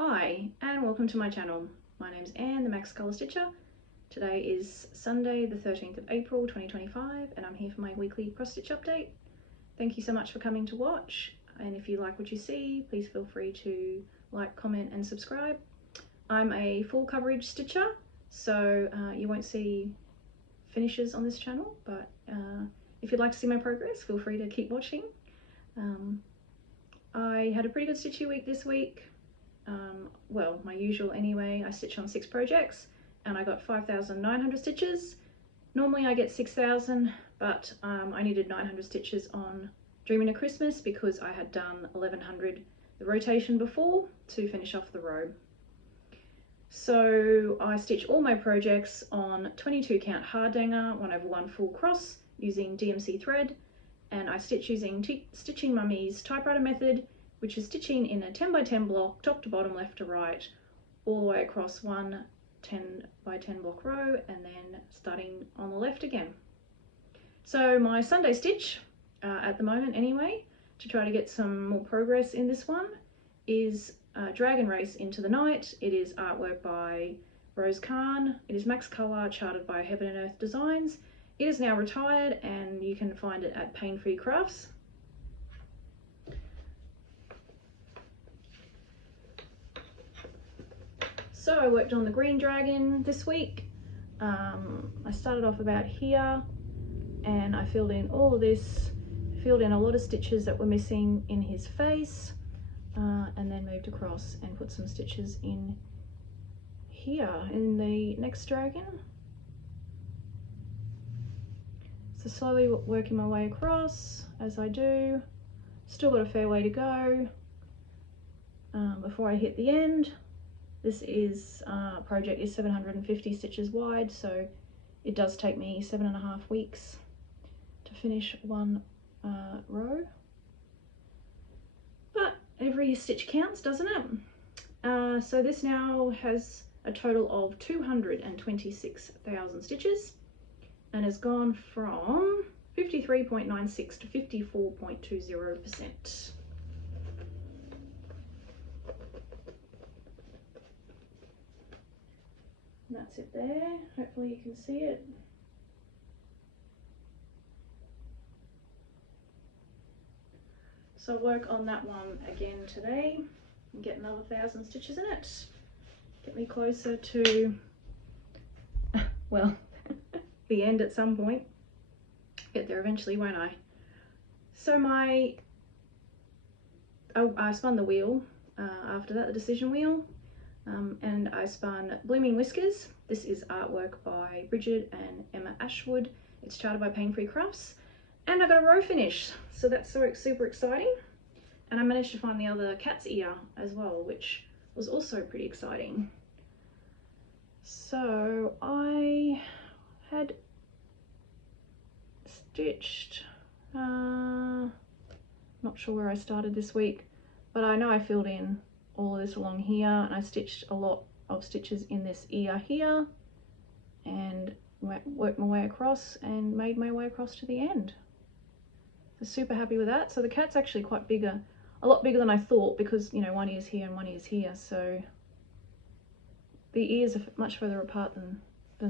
Hi and welcome to my channel. My name's Anne, the Max Colour Stitcher. Today is Sunday the 13th of April 2025 and I'm here for my weekly cross stitch update. Thank you so much for coming to watch, and if you like what you see please feel free to like, comment and subscribe. I'm a full coverage stitcher, so you won't see finishes on this channel, but if you'd like to see my progress feel free to keep watching. I had a pretty good stitchy week this week. Well, my usual anyway. I stitched on 6 projects and I got 5,900 stitches. Normally I get 6,000, but I needed 900 stitches on Dreaming of Christmas because I had done 1,100 the rotation before to finish off the row. So I stitched all my projects on 22 count harddanger 1/1 full cross using DMC thread, and I stitch using Stitching Mummy's typewriter method, which is stitching in a 10 by 10 block, top to bottom, left to right, all the way across one 10 by 10 block row, and then starting on the left again. So my Sunday stitch, at the moment anyway, to try to get some more progress in this one, is Dragon Race into the Night. It is artwork by Rose Khan. It is Max Colour, charted by Heaven and Earth Designs. It is now retired and you can find it at Paine Crafts. So I worked on the green dragon this week. I started off about here and I filled in all of this, filled in a lot of stitches that were missing in his face, and then moved across and put some stitches in here in the next dragon. So slowly working my way across as I do. Still got a fair way to go before I hit the end. This is project is 750 stitches wide, so it does take me 7.5 weeks to finish one row. But every stitch counts, doesn't it? So this now has a total of 226,000 stitches and has gone from 53.96 to 54.20%. That's it there. Hopefully you can see it. So I'll work on that one again today and get another 1,000 stitches in it. Get me closer to, well, the end at some point. Get there eventually, won't I? So I spun the wheel after that, the decision wheel. And I spun Blooming Whiskers. This is artwork by Brigid and Emma Ashwood. It's charted by Paine Crafts. And I got a row finish, so that's super exciting. And I managed to find the other cat's ear as well, which was also pretty exciting. So I had stitched, not sure where I started this week, but I know I filled in all of this along here, and I stitched a lot of stitches in this ear here and worked my way across and made my way across to the end. So super happy with that. So the cat's actually quite bigger, a lot bigger than I thought, because you know, one ear's here and one ear's here, so the ears are much further apart than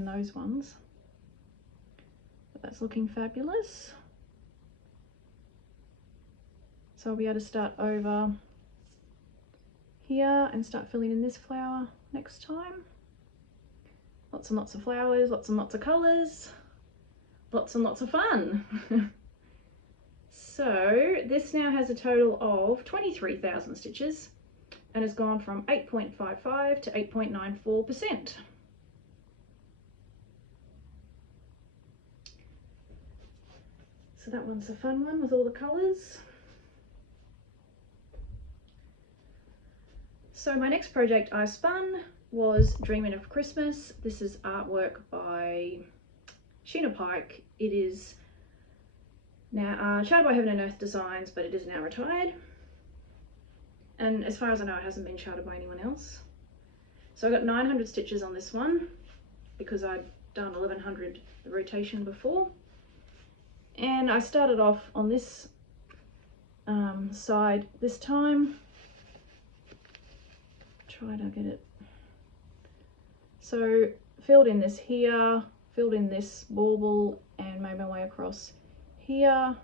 those ones. But that's looking fabulous. So I'll be able to start over here and start filling in this flower next time. Lots and lots of flowers, lots and lots of colours, lots and lots of fun. So this now has a total of 23,000 stitches and has gone from 8.55 to 8.94%. So that one's a fun one with all the colours. So my next project I spun was Dreaming of Christmas. This is artwork by Sheena Pike. It is now charted by Heaven and Earth Designs, but it is now retired. And as far as I know, it hasn't been charted by anyone else. So I got 900 stitches on this one because I'd done 1,100 the rotation before. And I started off on this side this time, try to get it. So filled in this here, filled in this bauble and made my way across here,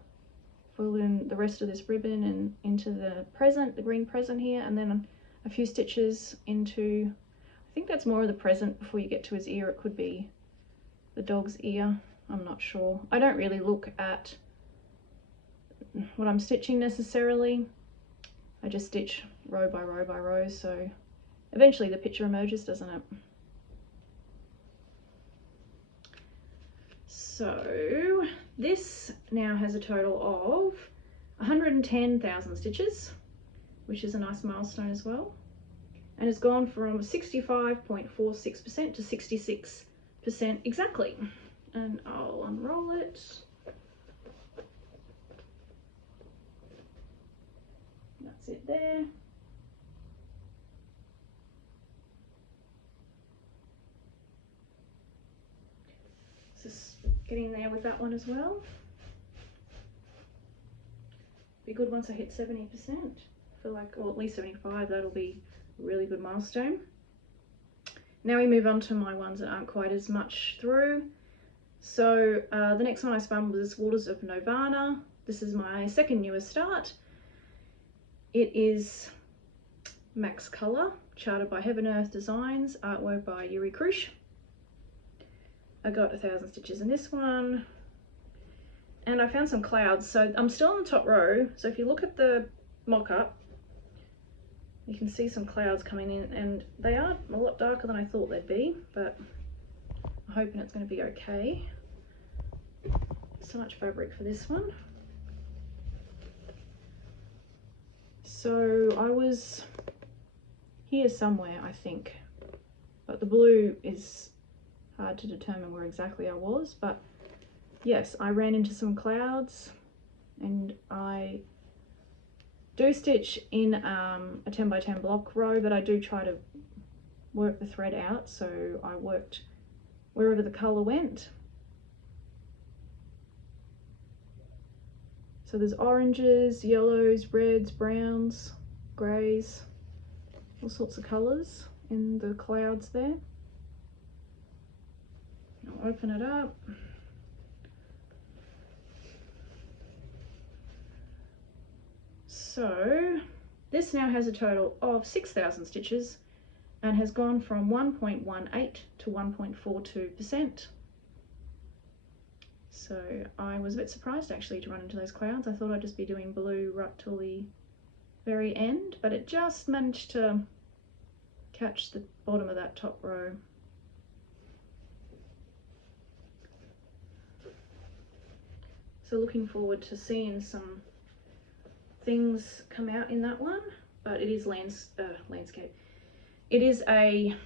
filled in the rest of this ribbon and into the present, the green present here, and then a few stitches into, I think that's more of the present before you get to his ear. It could be the dog's ear, I'm not sure. I don't really look at what I'm stitching necessarily. I just stitch row by row by row, so eventually the picture emerges, doesn't it? So this now has a total of 110,000 stitches, which is a nice milestone as well, and it's gone from 65.46% to 66% exactly. And I'll unroll it. That's it there. Just getting there with that one as well. Be good once I hit 70%. I feel like, or at least 75, that'll be a really good milestone. Now we move on to my ones that aren't quite as much through. So the next one I spun was Waters of Novana. This is my second newest start. It is Max Colour, charted by Heaven Earth Designs, artwork by Yuri Khrushch. I got 1,000 stitches in this one, and I found some clouds. So I'm still on the top row, so if you look at the mock-up, you can see some clouds coming in, and they are a lot darker than I thought they'd be, but I'm hoping it's going to be okay. So much fabric for this one. So I was here somewhere, I think, but the blue is hard to determine where exactly I was. But yes, I ran into some clouds, and I do stitch in a 10 by 10 block row, but I do try to work the thread out, so I worked wherever the colour went. So there's oranges, yellows, reds, browns, greys, all sorts of colours in the clouds there. I'll open it up. So this now has a total of 6,000 stitches and has gone from 1.18 to 1.42%. So I was a bit surprised actually to run into those clouds. I thought I'd just be doing blue right till the very end, but it just managed to catch the bottom of that top row. So looking forward to seeing some things come out in that one, but it is landscape. It is a,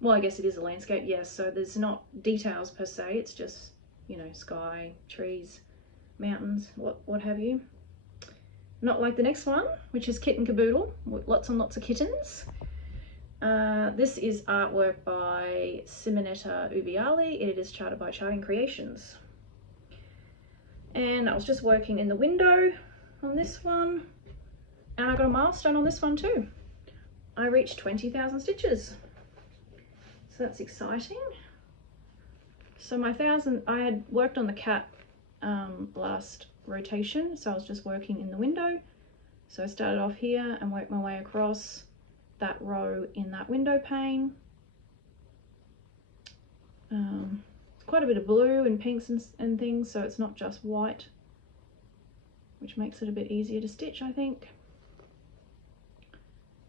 well, I guess it is a landscape, yes, so there's not details per se, it's just, you know, sky, trees, mountains, what have you. Not like the next one, which is Kitten Kaboodle, with lots and lots of kittens. This is artwork by Simonetta Ubbiali. It is charted by Charting Creations. And I was just working in the window on this one, and I got a milestone on this one too. I reached 20,000 stitches, so that's exciting. So my 1,000, I had worked on the cat last rotation, so I was just working in the window. So I started off here and worked my way across that row in that window pane. It's quite a bit of blue and pinks and things, so it's not just white, which makes it a bit easier to stitch, I think.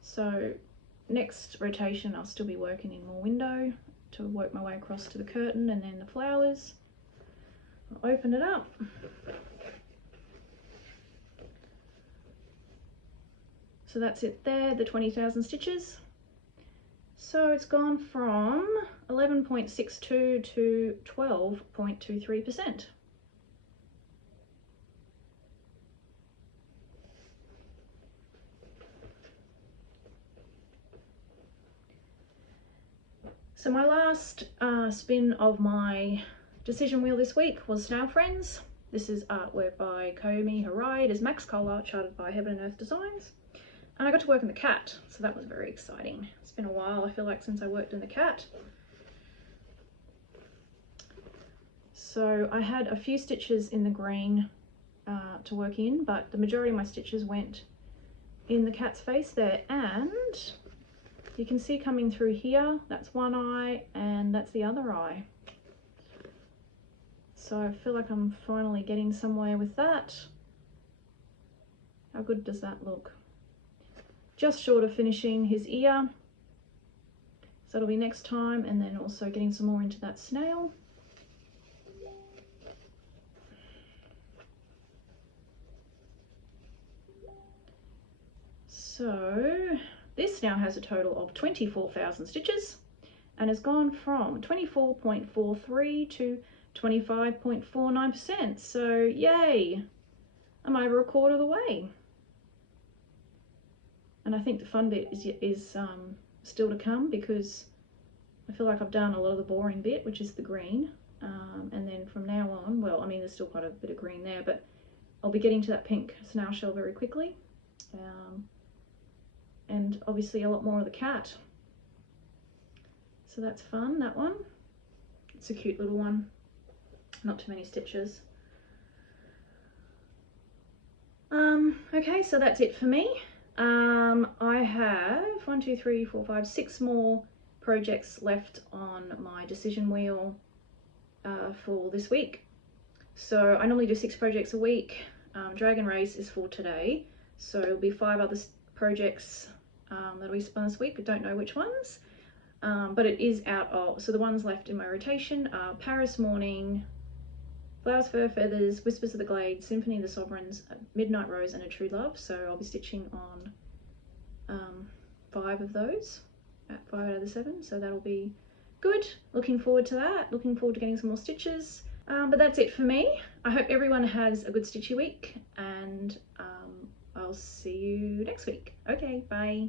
So next rotation I'll still be working in more window to work my way across to the curtain and then the flowers. I'll open it up. So that's it there, the 20,000 stitches. So it's gone from 11.62 to 12.23%. So my last spin of my decision wheel this week was Snail Friends. This is artwork by Kayomi, Harai. It is Max Colour, charted by Heaven and Earth Designs. And I got to work in the cat, so that was very exciting. It's been a while, I feel like, since I worked in the cat. So I had a few stitches in the green to work in, but the majority of my stitches went in the cat's face there, and you can see coming through here, that's one eye and that's the other eye. So I feel like I'm finally getting somewhere with that. How good does that look? Just short of finishing his ear, so that'll be next time, and then also getting some more into that snail. So this now has a total of 24,000 stitches and has gone from 24.43 to 25.49%. So yay, I'm over a quarter of the way. And I think the fun bit is still to come, because I feel like I've done a lot of the boring bit, which is the green. And then from now on, well, I mean, there's still quite a bit of green there, but I'll be getting to that pink snail shell very quickly. And obviously a lot more of the cat. So that's fun, that one. It's a cute little one. Not too many stitches. Okay, so that's it for me. I have 1, 2, 3, 4, 5, 6 more projects left on my decision wheel for this week. So I normally do 6 projects a week. Dragon Race is for today, so it'll be 5 other projects that'll be spun this week. I don't know which ones, but it is out of, so the ones left in my rotation are Paris Morning, Flowers, Fur, Feathers, Whispers of the Glade, Symphony of the Sovereigns, Midnight Rose and A True Love. So I'll be stitching on 5 of those, 5 out of the 7, so that'll be good. Looking forward to that, looking forward to getting some more stitches. But that's it for me. I hope everyone has a good stitchy week, and I'll see you next week. Okay, bye.